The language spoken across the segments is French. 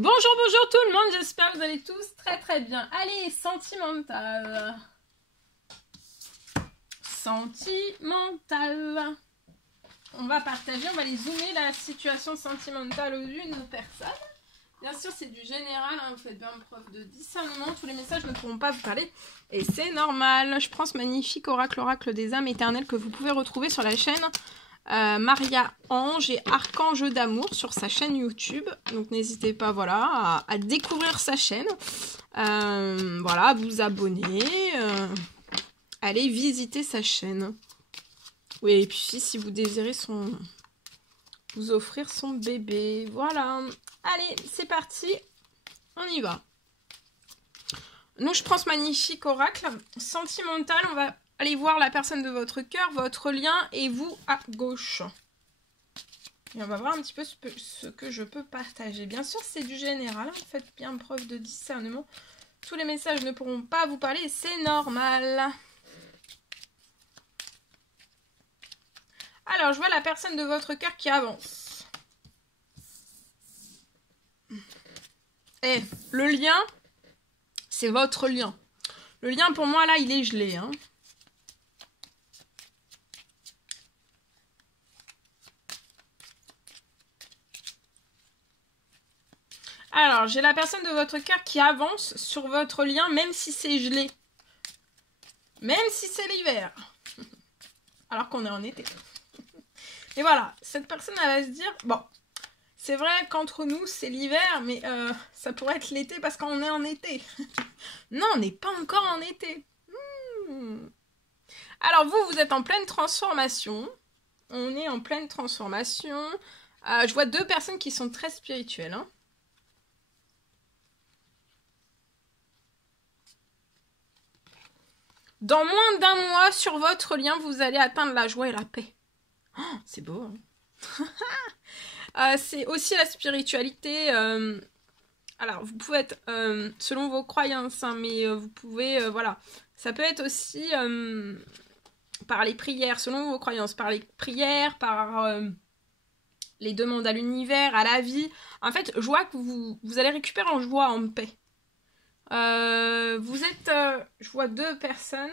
Bonjour, bonjour tout le monde, j'espère que vous allez tous très bien. Allez, sentimental. Sentimental. On va partager, on va les zoomer la situation sentimentale d'une personne. Bien sûr, c'est du général, hein, vous faites bien preuve de discernement. Tous les messages ne pourront pas vous parler. Et c'est normal. Je prends ce magnifique oracle des âmes éternelles que vous pouvez retrouver sur la chaîne Maria Ange et Archange d'amour sur sa chaîne YouTube. Donc n'hésitez pas voilà, à découvrir sa chaîne. Voilà, à vous abonner. Allez visiter sa chaîne. Oui, et puis si vous désirez vous offrir son bébé. Voilà. Allez, c'est parti. On y va. Donc je prends ce magnifique oracle sentimental. On va aller voir la personne de votre cœur, votre lien et vous à gauche. Et on va voir un petit peu ce que je peux partager. Bien sûr, c'est du général. Faites bien preuve de discernement. Tous les messages ne pourront pas vous parler. C'est normal. Alors, je vois la personne de votre cœur qui avance. Et le lien, c'est votre lien. Le lien, pour moi, là, il est gelé. Hein. Alors, j'ai la personne de votre cœur qui avance sur votre lien, même si c'est gelé. Même si c'est l'hiver. Alors qu'on est en été. Et voilà, cette personne, elle va se dire, bon, c'est vrai qu'entre nous, c'est l'hiver, mais ça pourrait être l'été parce qu'on est en été. Non, on n'est pas encore en été. Alors, vous êtes en pleine transformation. On est en pleine transformation. Je vois deux personnes qui sont très spirituelles. Hein. Dans moins d'un mois, sur votre lien, vous allez atteindre la joie et la paix. Oh, c'est beau. Hein. C'est aussi la spiritualité. Alors, vous pouvez être selon vos croyances, hein, mais vous pouvez, voilà. Ça peut être aussi par les prières, selon vos croyances, par les prières, par les demandes à l'univers, à la vie. En fait, je vois que vous allez récupérer en joie, en paix. Vous êtes, je vois deux personnes.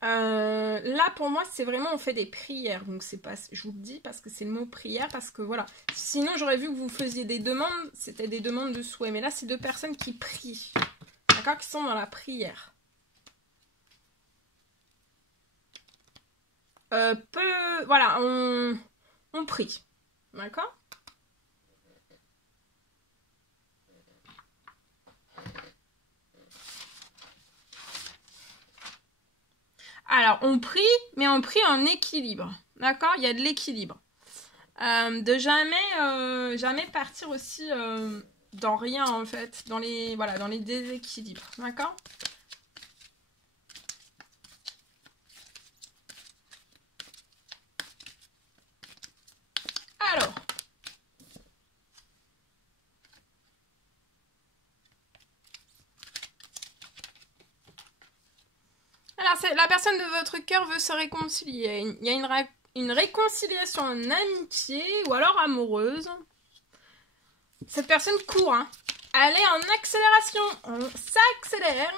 Là pour moi c'est vraiment on fait des prières, donc c'est pas, je vous le dis parce que c'est le mot prière, parce que voilà, sinon j'aurais vu que vous faisiez des demandes, c'était des demandes de souhait, mais là c'est deux personnes qui prient, d'accord, qui sont dans la prière. Voilà, on prie, d'accord. Alors, on prie, mais on prie en équilibre. D'accord? Il y a de l'équilibre. De jamais partir aussi dans rien, en fait. Dans les déséquilibres. D'accord? Alors. Alors, la personne de votre cœur veut se réconcilier. Il y a une réconciliation en amitié ou alors amoureuse. Cette personne court, hein. Elle est en accélération. On s'accélère.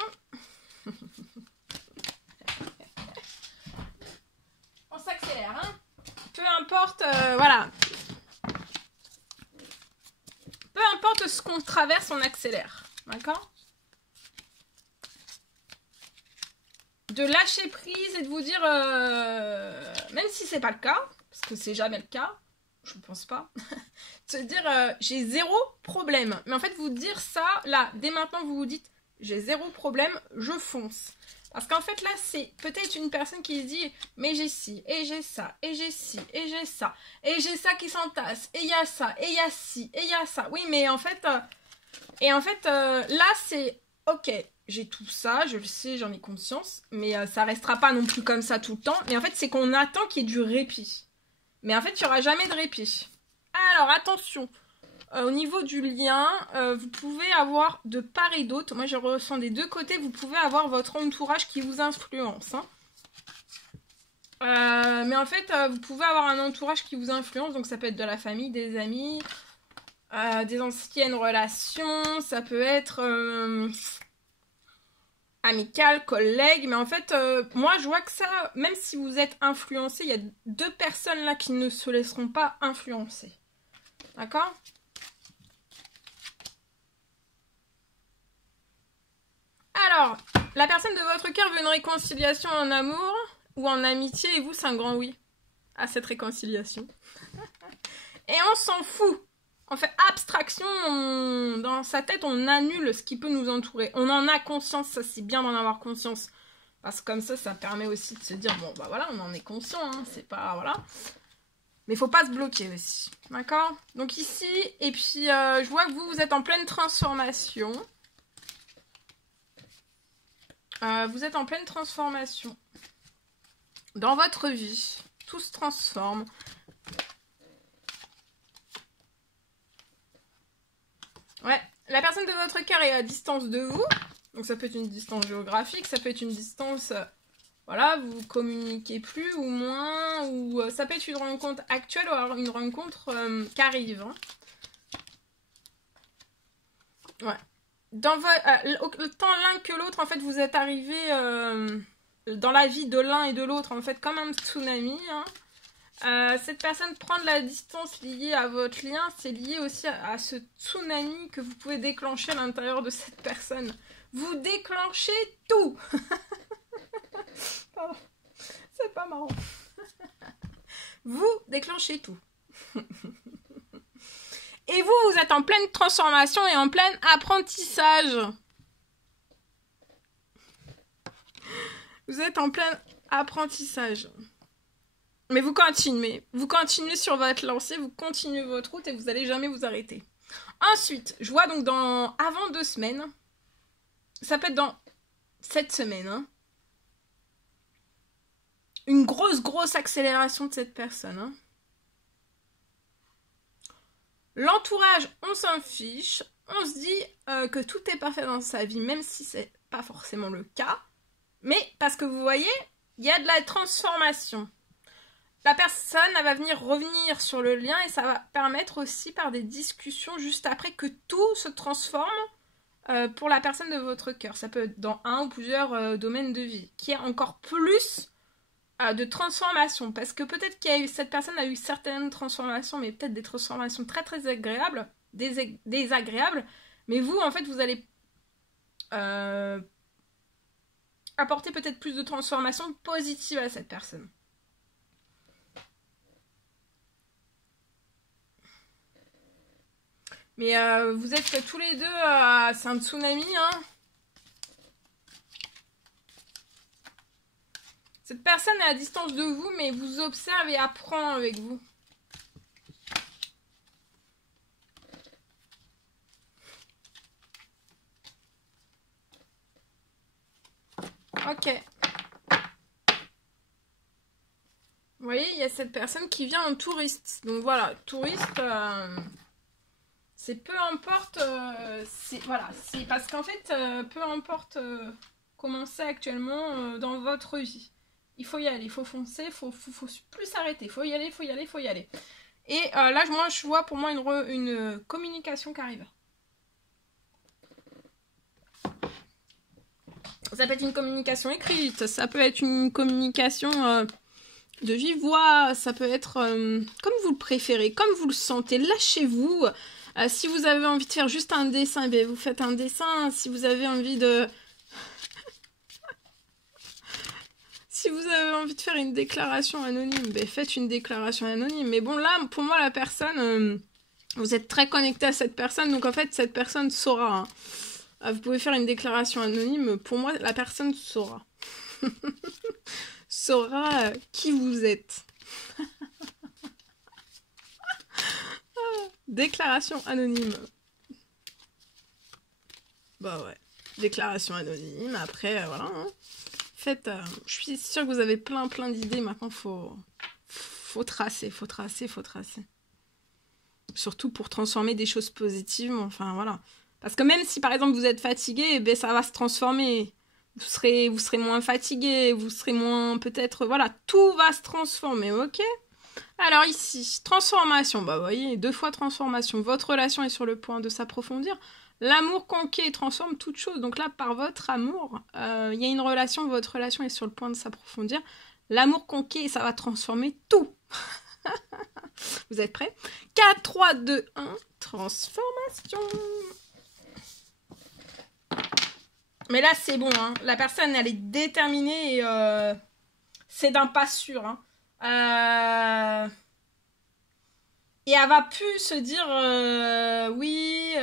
On s'accélère, hein. Peu importe, voilà. Peu importe ce qu'on traverse, on accélère. D'accord ? De lâcher prise et de vous dire, même si c'est pas le cas, parce que c'est jamais le cas, je ne pense pas, de se dire j'ai zéro problème. Mais en fait, vous dire ça, là, dès maintenant, vous vous dites j'ai zéro problème, je fonce. Parce qu'en fait, là, c'est peut-être une personne qui se dit mais j'ai ci, et j'ai ça, et j'ai ci, et j'ai ça, et j'ai ça qui s'entasse, et il y a ça, et il y a ci, et il y a ça. Oui, mais en fait, là, c'est ok. J'ai tout ça, je le sais, j'en ai conscience, mais ça restera pas non plus comme ça tout le temps. Mais en fait, c'est qu'on attend qu'il y ait du répit. Mais en fait, il n'y aura jamais de répit. Alors, attention, au niveau du lien, vous pouvez avoir de part et d'autre, moi je ressens des deux côtés, vous pouvez avoir votre entourage qui vous influence. Hein. Mais en fait, vous pouvez avoir un entourage qui vous influence, donc ça peut être de la famille, des amis, des anciennes relations, ça peut être amical, collègue, mais en fait, moi je vois que ça, même si vous êtes influencé, il y a 2 personnes là qui ne se laisseront pas influencer. D'accord ? Alors, la personne de votre cœur veut une réconciliation en amour ou en amitié, et vous, c'est un grand oui à cette réconciliation. Et on s'en fout. On fait abstraction, dans sa tête, on annule ce qui peut nous entourer. On en a conscience, ça c'est bien d'en avoir conscience. Parce que comme ça permet aussi de se dire, bon, bah voilà, on en est conscient, hein, c'est pas, voilà. Mais il faut pas se bloquer aussi, d'accord? Donc ici, et puis je vois que vous êtes en pleine transformation. Vous êtes en pleine transformation. Dans votre vie, tout se transforme. Ouais, la personne de votre cœur est à distance de vous. Donc ça peut être une distance géographique, ça peut être une distance... voilà, vous communiquez plus ou moins, ou ça peut être une rencontre actuelle ou alors une rencontre qui arrive. Hein. Ouais. Autant l'un que l'autre, en fait, vous êtes arrivés dans la vie de l'un et de l'autre, en fait, comme un tsunami. Hein. Cette personne prend de la distance liée à votre lien, c'est lié aussi à ce tsunami que vous pouvez déclencher à l'intérieur de cette personne. Vous déclenchez tout. Pardon, c'est pas marrant. Vous déclenchez tout. Et vous êtes en pleine transformation et en plein apprentissage. Vous êtes en plein apprentissage. Mais vous continuez sur votre lancée, vous continuez votre route et vous n'allez jamais vous arrêter. Ensuite, je vois donc avant 2 semaines, ça peut être dans cette semaine, hein, une grosse accélération de cette personne. Hein. L'entourage, on s'en fiche, on se dit que tout est parfait dans sa vie, même si c'est pas forcément le cas. Mais parce que vous voyez, il y a de la transformation. La personne, elle va revenir sur le lien et ça va permettre aussi par des discussions juste après que tout se transforme pour la personne de votre cœur. Ça peut être dans un ou plusieurs domaines de vie, qui est encore plus de transformation. Parce que peut-être cette personne a eu certaines transformations, mais peut-être des transformations très agréables, désagréables. Mais vous, en fait, vous allez apporter peut-être plus de transformations positives à cette personne. Mais vous êtes tous les deux, c'est un tsunami, hein. Cette personne est à distance de vous, mais vous observe et apprend avec vous. Ok. Vous voyez, il y a cette personne qui vient en touriste. Donc voilà, touriste... c'est peu importe, voilà, c'est parce qu'en fait, peu importe comment c'est actuellement dans votre vie. Il faut y aller, il faut foncer, il faut plus s'arrêter, il faut y aller, il faut y aller, il faut y aller. Et là, moi, je vois pour moi une communication qui arrive. Ça peut être une communication écrite, ça peut être une communication de vive voix, ça peut être comme vous le préférez, comme vous le sentez, lâchez-vous. Si vous avez envie de faire juste un dessin, ben vous faites un dessin. Si vous avez envie de... si vous avez envie de faire une déclaration anonyme, ben faites une déclaration anonyme. Mais bon, là, pour moi, la personne... vous êtes très connecté à cette personne, donc en fait, cette personne saura. Hein. Vous pouvez faire une déclaration anonyme. Pour moi, la personne saura. Saura qui vous êtes. Déclaration anonyme. Bah ouais. Déclaration anonyme. Après, voilà. Hein. Faites. Je suis sûre que vous avez plein d'idées. Maintenant, faut tracer. Surtout pour transformer des choses positives. Enfin, voilà. Parce que même si, par exemple, vous êtes fatigué, ben, ça va se transformer. Vous serez moins fatigué. Vous serez moins... peut-être... Voilà. Tout va se transformer, ok ? Alors ici, transformation. Bah vous voyez, 2 fois transformation. Votre relation est sur le point de s'approfondir. L'amour conquiert et transforme toute chose. Donc là, par votre amour, il y a une relation, votre relation est sur le point de s'approfondir. L'amour conquiert et ça va transformer tout. Vous êtes prêts? 4, 3, 2, 1, transformation. Mais là, c'est bon, hein. La personne, elle est déterminée et c'est d'un pas sûr. Hein. Et elle va plus se dire oui,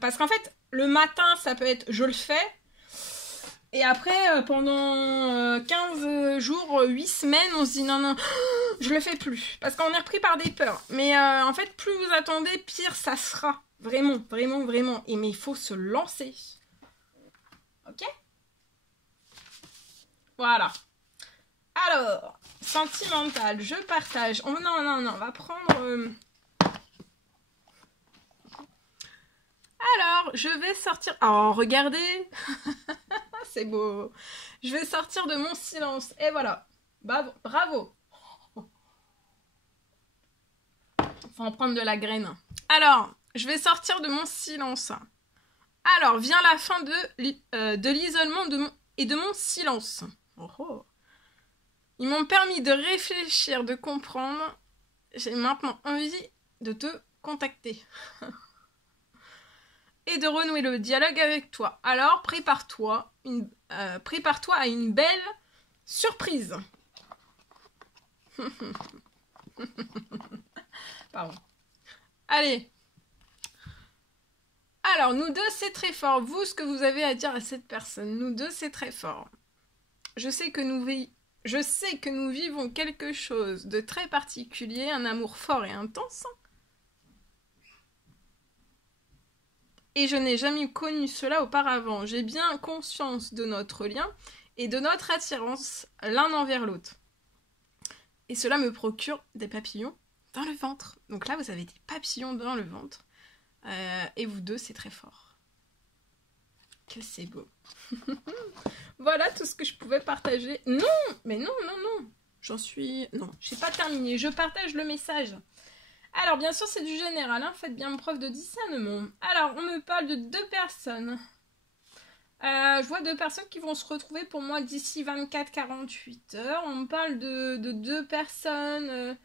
parce qu'en fait, le matin, ça peut être je le fais. Et après, pendant 15 jours, 8 semaines, on se dit non, non, je le fais plus. Parce qu'on est repris par des peurs. Mais en fait, plus vous attendez, pire ça sera. Vraiment, vraiment, vraiment. Et mais il faut se lancer. Ok? Voilà. Alors, sentimental, je partage. Oh, non, non, non, on va prendre... Alors, je vais sortir... Oh, regardez. C'est beau. Je vais sortir de mon silence. Et voilà. Bravo. Faut en prendre de la graine. Alors, je vais sortir de mon silence. Alors, vient la fin de l'isolement et de mon silence. Oh, oh. Ils m'ont permis de réfléchir, de comprendre. J'ai maintenant envie de te contacter. Et de renouer le dialogue avec toi. Alors, prépare-toi à une belle surprise. Pardon. Allez. Alors, nous deux, c'est très fort. Vous, ce que vous avez à dire à cette personne. Nous deux, c'est très fort. Je sais que nous vivons quelque chose de très particulier, un amour fort et intense. Et je n'ai jamais connu cela auparavant. J'ai bien conscience de notre lien et de notre attirance l'un envers l'autre. Et cela me procure des papillons dans le ventre. Donc là, vous avez des papillons dans le ventre. Et vous deux, c'est très fort. Quel c'est beau. Voilà tout ce que je pouvais partager. Non, mais non, non, non. Non, j'ai pas terminé. Je partage le message. Alors, bien sûr, c'est du général. Hein. Faites bien preuve de discernement. Alors, on me parle de 2 personnes. Je vois 2 personnes qui vont se retrouver pour moi d'ici 24-48 heures. On me parle de 2 personnes.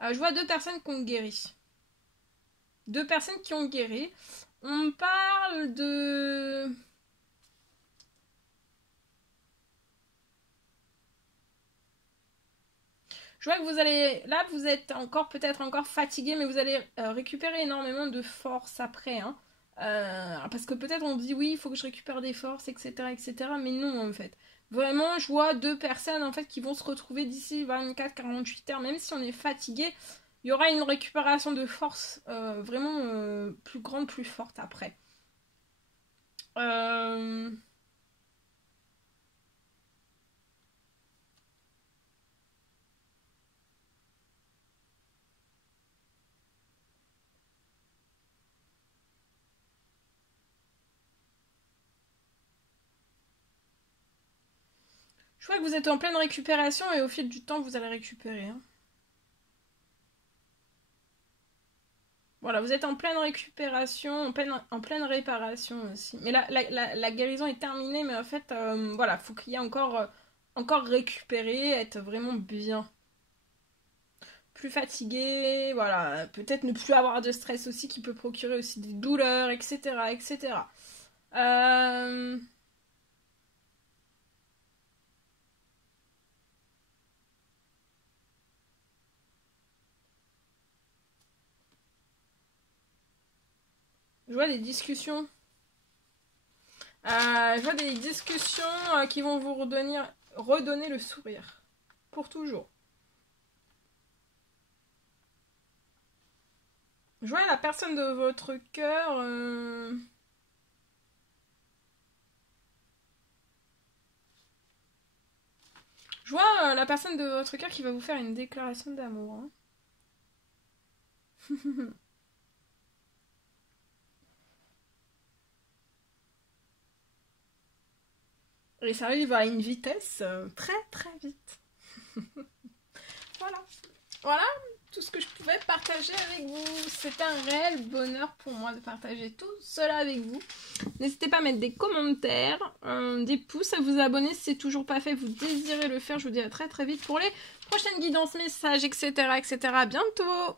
Je vois 2 personnes qui ont guéri. 2 personnes qui ont guéri. On me parle de... Je vois que vous allez... Là, vous êtes peut-être encore fatigué, mais vous allez récupérer énormément de force après. Hein. Parce que peut-être on dit oui, il faut que je récupère des forces, etc., etc. Mais non, en fait. Vraiment, je vois 2 personnes en fait qui vont se retrouver d'ici 24-48 heures. Même si on est fatigué, il y aura une récupération de force vraiment plus grande, plus forte après. Je vois que vous êtes en pleine récupération et au fil du temps, vous allez récupérer. Hein. Voilà, vous êtes en pleine récupération, en pleine réparation aussi. Mais la guérison est terminée, mais en fait, voilà, faut qu'il y ait encore récupéré, être vraiment bien. Plus fatigué, voilà. Peut-être ne plus avoir de stress aussi, qui peut procurer aussi des douleurs, etc., etc. Je vois des discussions. Je vois des discussions qui vont vous redonner le sourire. Pour toujours. Je vois la personne de votre cœur. Je vois la personne de votre cœur qui va vous faire une déclaration d'amour. Hein. Et ça arrive à une vitesse très très vite. Voilà. voilà tout ce que je pouvais partager avec vous. C'est un réel bonheur pour moi de partager tout cela avec vous. N'hésitez pas à mettre des commentaires, des pouces, à vous abonner si c'est toujours pas fait, vous désirez le faire. Je vous dis à très très vite pour les prochaines guidances, messages, etc. etc. À bientôt.